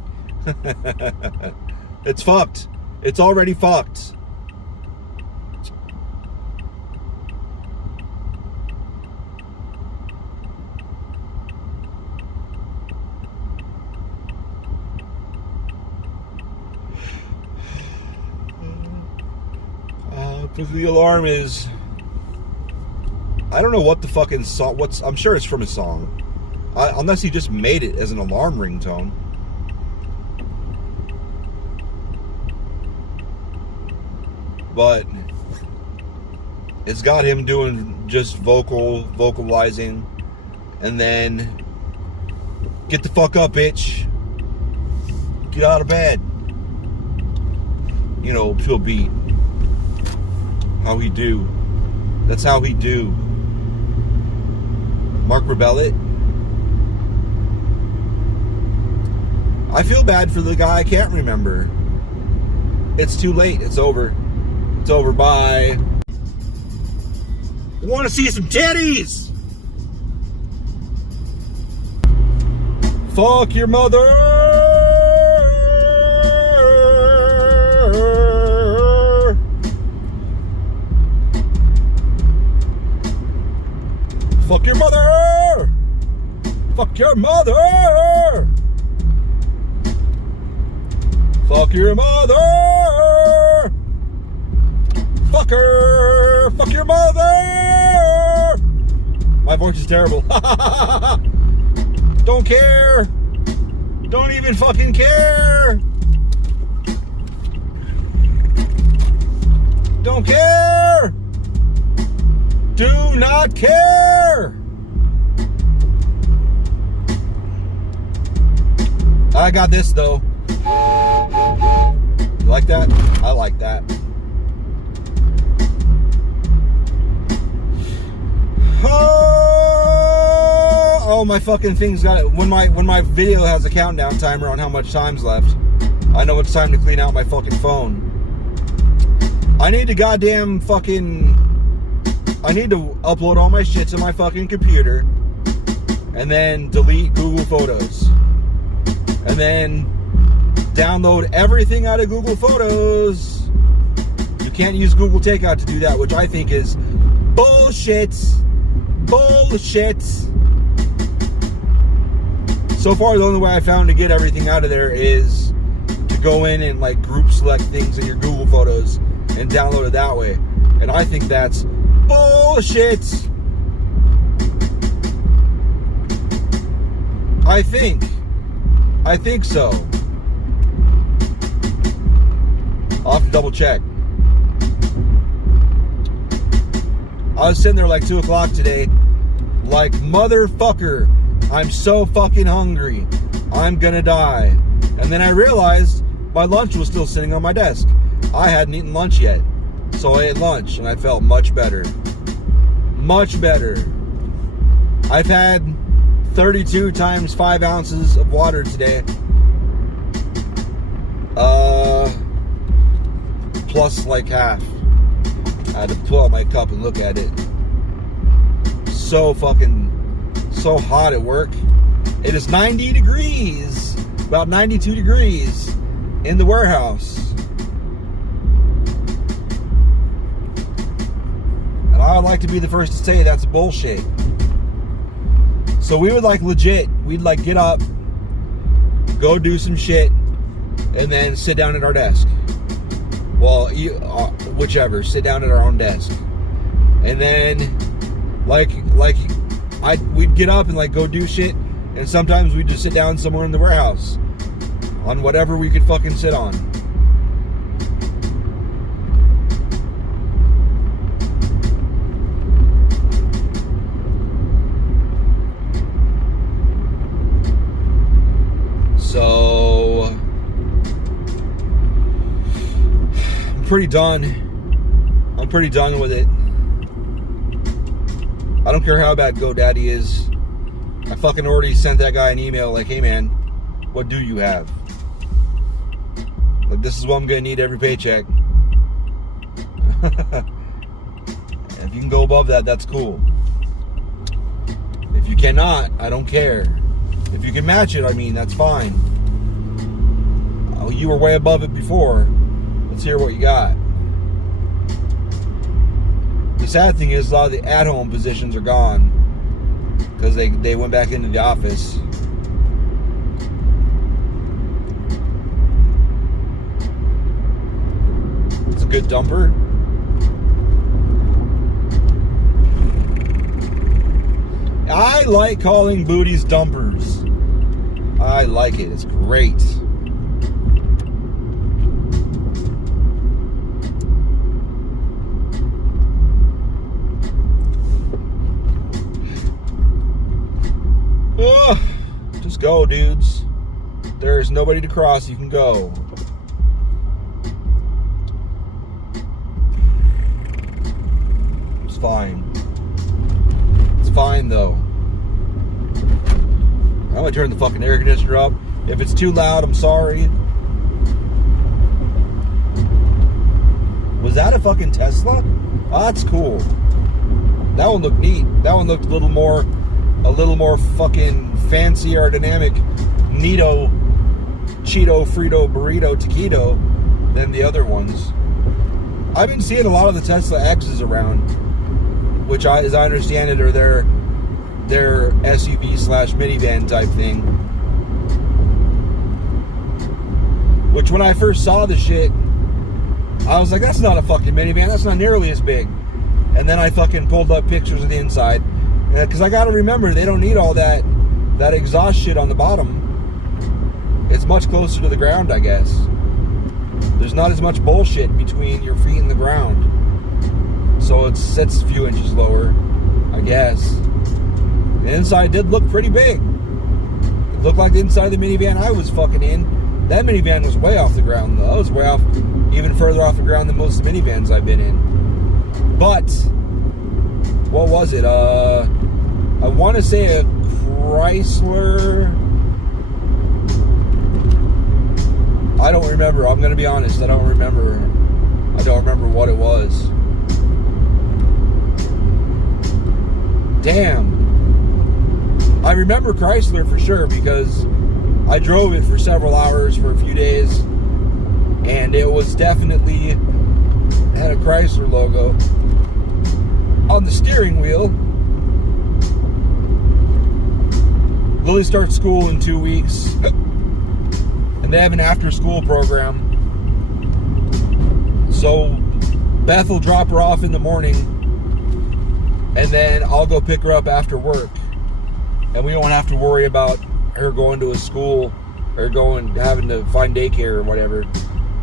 It's fucked. It's already fucked. Because the alarm is, I don't know what the fucking song, I'm sure it's from a song. Unless he just made it as an alarm ringtone. But it's got him doing just vocalizing, and then get the fuck up, bitch. Get out of bed. You know, to a beat. How he do. That's how he do. Mark Rebellet. I feel bad for the guy I can't remember. It's too late. It's over. It's over. Bye. I want to see some titties. Fuck your mother. Fuck your mother. Fuck your mother. Fuck your mother. Fuck her. Fuck your mother. My voice is terrible. Don't care. Don't even fucking care. Don't care. Do not care. I got this though. You like that? I like that. Oh, my fucking thing's got it. When my video has a countdown timer on how much time's left, I know it's time to clean out my fucking phone. I need to goddamn fucking, I need to upload all my shit to my fucking computer and then delete Google Photos and then download everything out of Google Photos. You can't use Google Takeout to do that, which I think is bullshit. Bullshit. So far, the only way I found to get everything out of there is to go in and like group select things in your Google Photos and download it that way. And I think that's bullshit. I think so. I'll have to double check. I was sitting there like 2 o'clock today, like, motherfucker, I'm so fucking hungry. I'm gonna die. And then I realized my lunch was still sitting on my desk. I hadn't eaten lunch yet. So I ate lunch and I felt much better. Much better. I've had 32 times 5 ounces of water today. Plus like half. I had to pull out my cup and look at it. So hot at work. It is 90 degrees, about 92 degrees in the warehouse. And I would like to be the first to say that's bullshit. So we would like legit, we'd like get up, go do some shit, and then sit down at our desk. Well, whichever, sit down at our own desk. And then we'd get up and like go do shit, and sometimes we'd just sit down somewhere in the warehouse on whatever we could fucking sit on. So I'm pretty done. I'm pretty done with it. I don't care how bad GoDaddy is. I fucking already sent that guy an email like, hey man, what do you have? Like, this is what I'm gonna need every paycheck. If you can go above that, that's cool. If you cannot, I don't care. If you can match it, I mean, that's fine. Oh, you were way above it before. Let's hear what you got. The sad thing is a lot of the at-home positions are gone because they went back into the office. It's a good dumper. I like calling booties dumpers. I like it. It's great. Just go, dudes. There's nobody to cross. You can go. It's fine. It's fine, though. I'm gonna turn the fucking air conditioner up. If it's too loud, I'm sorry. Was that a fucking Tesla? Oh, that's cool. That one looked neat. That one looked a little more fucking fancy aerodynamic, neato, Cheeto, Frito, Burrito, Taquito than the other ones. I've been seeing a lot of the Tesla X's around, which, as I understand it, are their SUV/minivan type thing. Which, when I first saw the shit, I was like, that's not a fucking minivan. That's not nearly as big. And then I fucking pulled up pictures of the inside. Because I got to remember, they don't need all that exhaust shit on the bottom. It's much closer to the ground, I guess. There's not as much bullshit between your feet and the ground. So it sits a few inches lower, I guess. The inside did look pretty big. It looked like the inside of the minivan I was fucking in. That minivan was way off the ground, though. It was way off, even further off the ground than most of the minivans I've been in. But what was it? I want to say a Chrysler. I don't remember. I'm going to be honest. I don't remember what it was. Damn. I remember Chrysler for sure because I drove it for several hours for a few days, and it was definitely had a Chrysler logo on the steering wheel. Lily starts school in 2 weeks, and they have an after-school program. So Beth will drop her off in the morning, and then I'll go pick her up after work. And we don't have to worry about her going to a school or having to find daycare or whatever.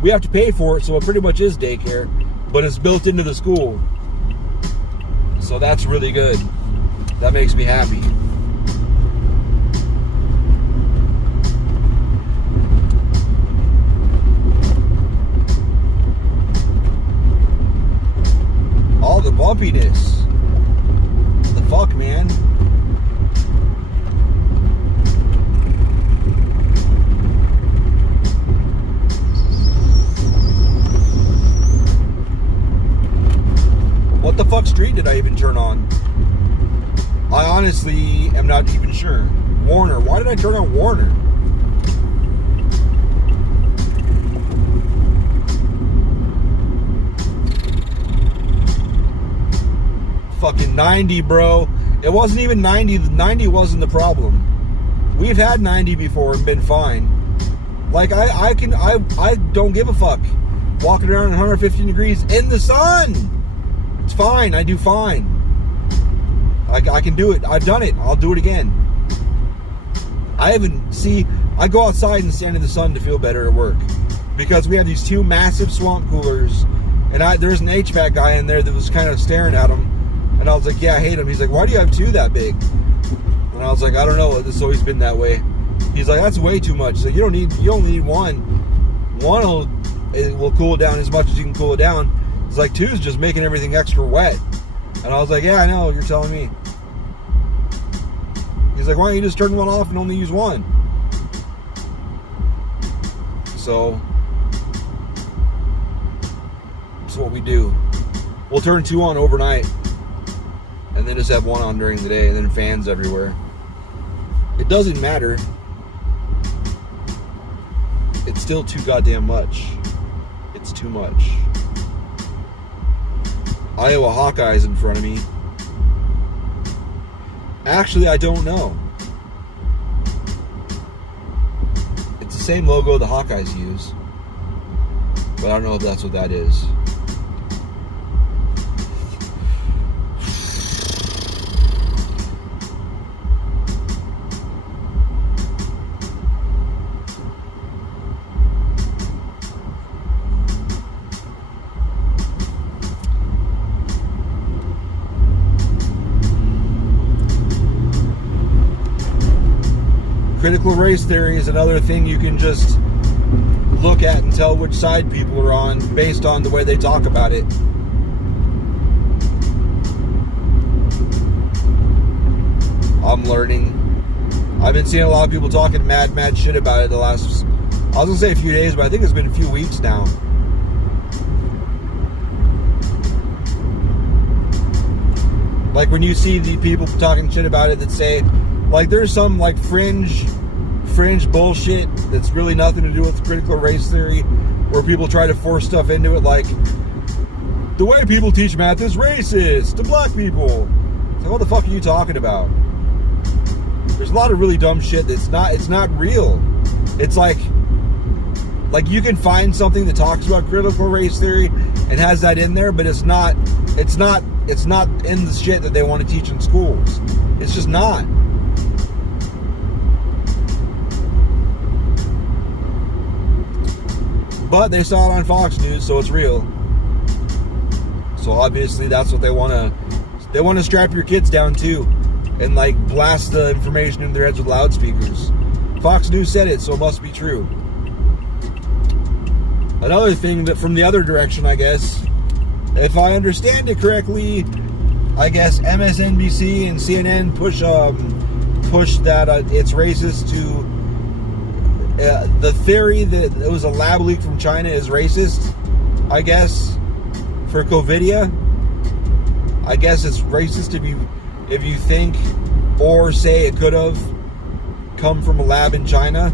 we have to pay for it, so it pretty much is daycare, but it's built into the school. So that's really good. That makes me happy. All the bumpiness. What the fuck, man? What the fuck street did I even turn on? I honestly am not even sure. Warner. Why did I turn on Warner? Fucking 90, bro. It wasn't even 90. 90 wasn't the problem. We've had 90 before and been fine. Like, I don't give a fuck. Walking around at 115 degrees in the sun. It's fine. I do fine. I can do it. I've done it. I'll do it again. I go outside and stand in the sun to feel better at work. Because we have these two massive swamp coolers. And there's an HVAC guy in there that was kind of staring at him. And I was like, yeah, I hate him. He's like, why do you have two that big? And I was like, I don't know. It's always been that way. He's like, that's way too much. He's like, you only need one. One will cool it down as much as you can cool it down. It's like two's just making everything extra wet. And I was like, yeah, I know. You're telling me. He's like, why don't you just turn one off and only use one? So that's what we do. We'll turn two on overnight. And then just have one on during the day, and then fans everywhere. It doesn't matter. It's still too goddamn much. It's too much. Iowa Hawkeyes in front of me. Actually, I don't know. It's the same logo the Hawkeyes use. But I don't know if that's what that is. Critical race theory is another thing you can just look at and tell which side people are on based on the way they talk about it. I'm learning. I've been seeing a lot of people talking mad shit about it the last, I was gonna say a few days, but I think it's been a few weeks now. Like when you see the people talking shit about it that say, like there's some like fringe bullshit that's really nothing to do with critical race theory, where people try to force stuff into it, like the way people teach math is racist to black people. So what the fuck are you talking about? There's a lot of really dumb shit that's it's not real. It's like you can find something that talks about critical race theory and has that in there, but it's not in the shit that they want to teach in schools. It's just not. But they saw it on Fox News, so it's real. So obviously that's what they want to strap your kids down too, and like blast the information in their heads with loudspeakers. Fox News said it, so it must be true. Another thing that from the other direction, I guess, if I understand it correctly, I guess MSNBC and CNN push that it's racist to the theory that it was a lab leak from China is racist, I guess, for COVIDia. I guess it's racist if you think or say it could have come from a lab in China,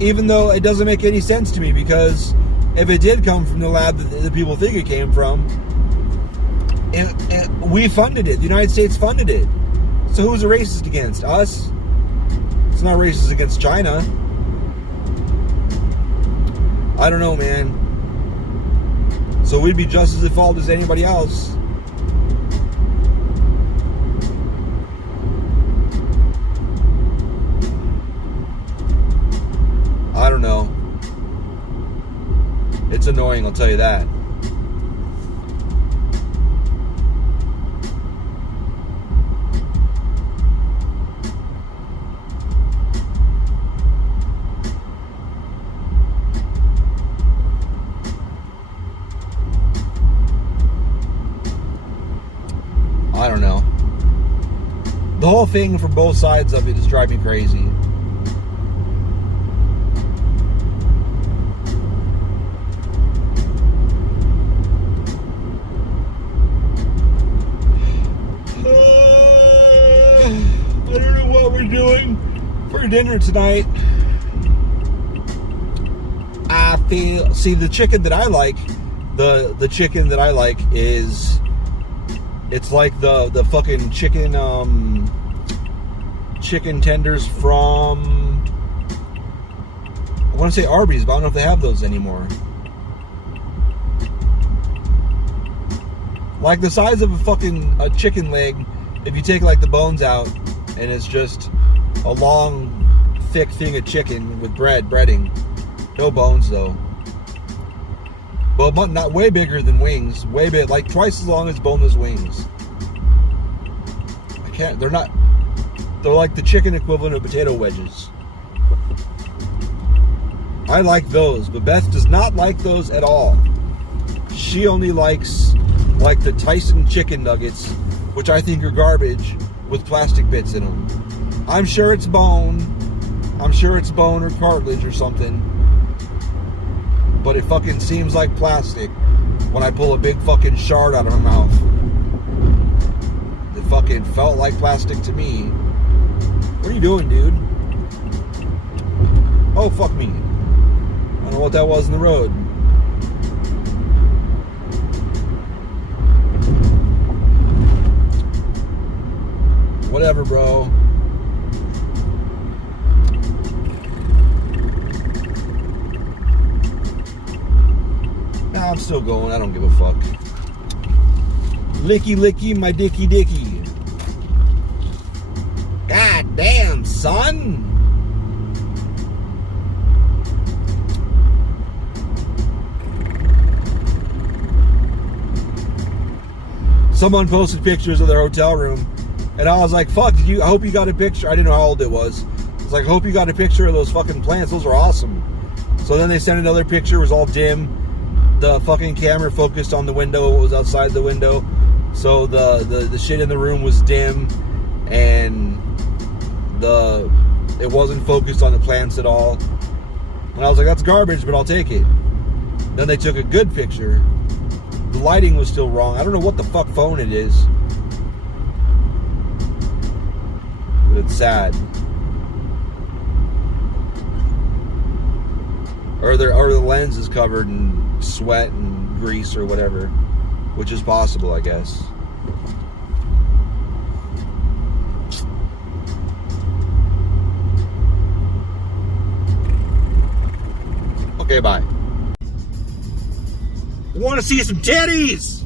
even though it doesn't make any sense to me, because if it did come from the lab that the people think it came from, we funded it. The United States funded it. So who's a racist against? Us? It's not racist against China. I don't know, man. So we'd be just as at fault as anybody else. I don't know. It's annoying, I'll tell you that. I don't know. The whole thing from both sides of it is driving me crazy. I don't know what we're doing for dinner tonight. See, the chicken that I like, the chicken that I like is, it's like the fucking chicken tenders from, I want to say Arby's, but I don't know if they have those anymore. Like the size of a chicken leg, if you take like the bones out, and it's just a long, thick thing of chicken with breading. No bones though. Well, not way bigger than wings. Way big, like twice as long as boneless wings. They're like the chicken equivalent of potato wedges. I like those, but Beth does not like those at all. She only likes like the Tyson chicken nuggets, which I think are garbage with plastic bits in them. I'm sure it's bone. I'm sure it's bone or cartilage or something. But it fucking seems like plastic when I pull a big fucking shard out of my mouth. It fucking felt like plastic to me. What are you doing, dude? Oh, fuck me. I don't know what that was in the road. Whatever, bro. Nah, I'm still going. I don't give a fuck. Licky, licky, my dicky, dicky. God damn, son. Someone posted pictures of their hotel room, and I was like, fuck, I hope you got a picture. I didn't know how old it was. I was like, hope you got a picture of those fucking plants. Those are awesome. So then they sent another picture. It was all dim. The fucking camera focused on the window. It was outside the window. So the shit in the room was dim, and it wasn't focused on the plants at all. And I was like, that's garbage, but I'll take it. Then they took a good picture. The lighting was still wrong. I don't know what the fuck phone it is. But it's sad. Or the lens is covered in sweat and grease or whatever, which is possible, I guess. Okay, bye. Want to see some titties?